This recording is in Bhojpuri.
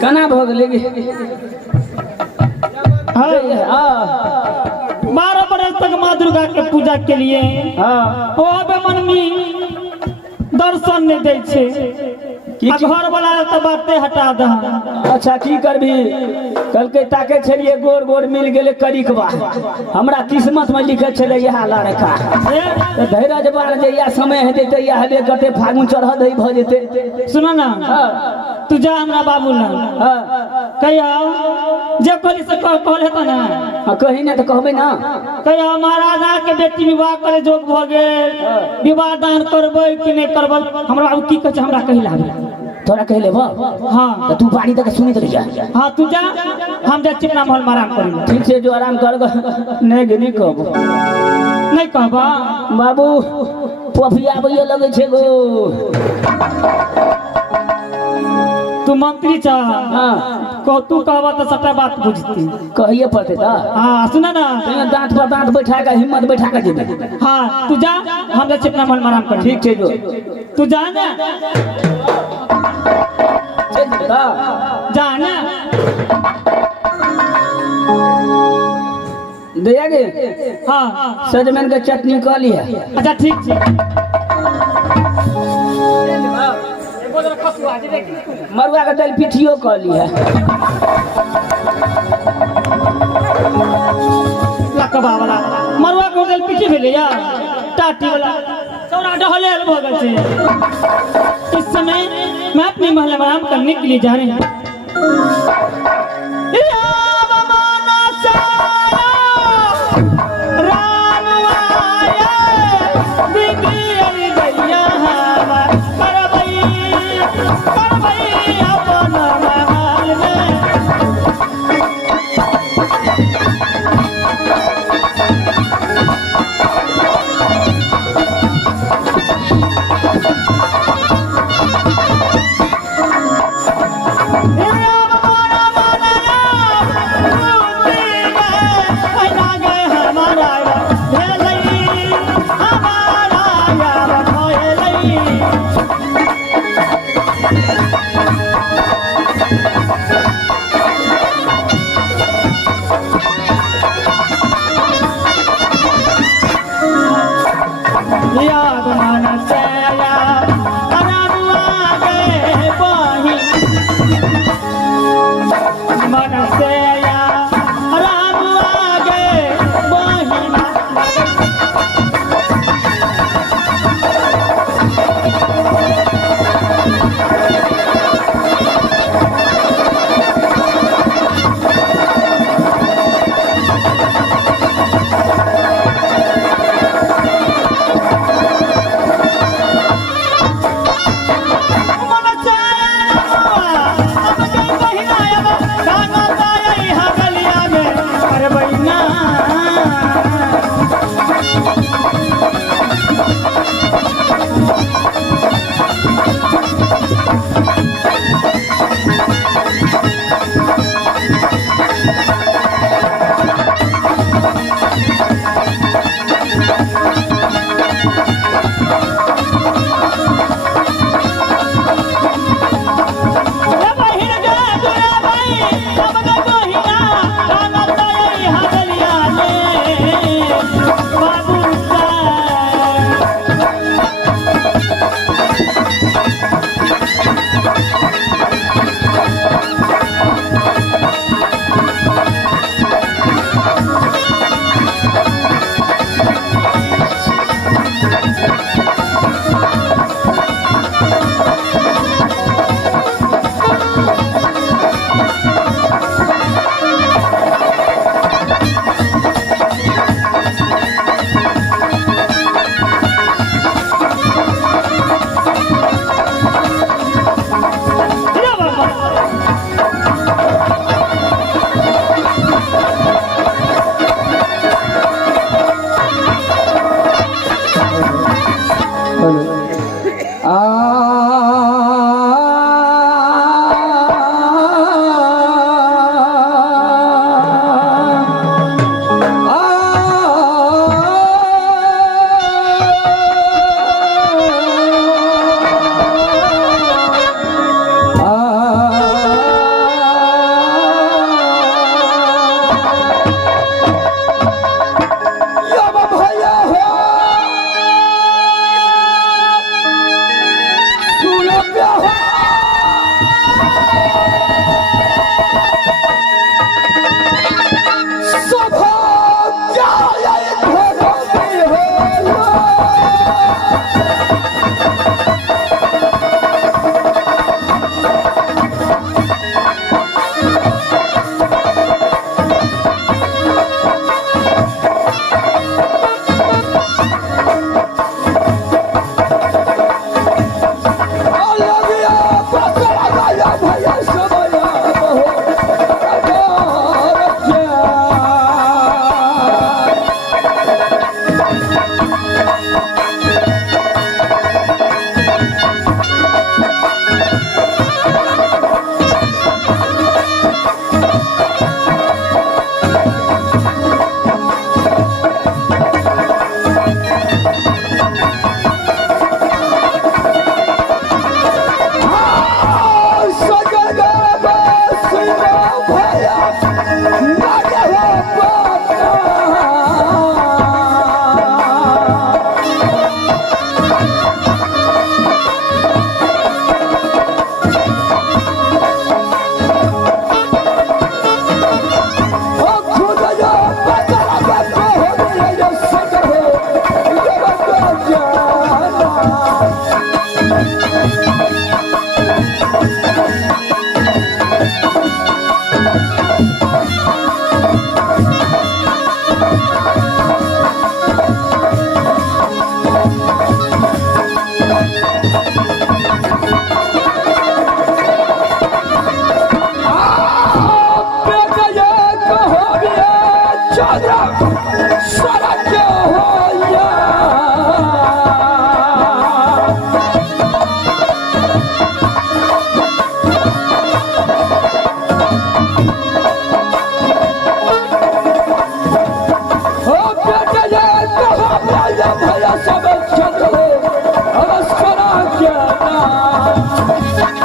कना भोग लेगी 12 बरस तक माँ दुर्गा के पूजा के लिए वो मन में दर्शन नहीं दे छे घर वाला तो बातें हटा द। अच्छा की करबी कल के ताके छलिए गोर गोर मिल गेले करिकबा हमरा किस्मत में लिखल छले यह लड़का तो धैर्य बार जे या समय हेते त या हेबे करते फागुन चढ़ दई भ जेते। सुनो ना तू जा हमरा बाबू ना कहिया जे कहली से कहले त ना कही ना तो कहबे ना कहिया महाराजा के बेटी विवाह करे जोग भ गेल विवाह दान करबै कि नहीं करबै हमरा बाबू की कह हमरा कहि लागे तोरा कह लेबो। हाँ तो तू बाड़ी तक सुनी तो जा। हाँ तू जा हम जा चिकना महल में आराम करेंगे। ठीक से जो आराम कर नहीं गे नहीं कहबो नहीं कहबा बाबू पफिया बइया लगे छे गो तू मंत्री चा को तू कहबा तो सबटा बात बुझती कहिए पड़ते ता। हाँ सुना ना दांत पर दांत बैठा के हिम्मत बैठा के जेबे। हाँ तू जा हम जा चिकना महल में आराम कर। ठीक है जो तू जा ना जा ना दया गे। हाँ सजमन का चटनी कह लिया। अच्छा ठीक है मरुआ का दल पिठियो कह लिया। लकबा वाला मरुआ को दल पिठी भेले या टाटी वाला चौरा ढहले भ गेल छे। इस समय मैं अपनी महल में आराम करने के लिए जा रही हूँ। हाँ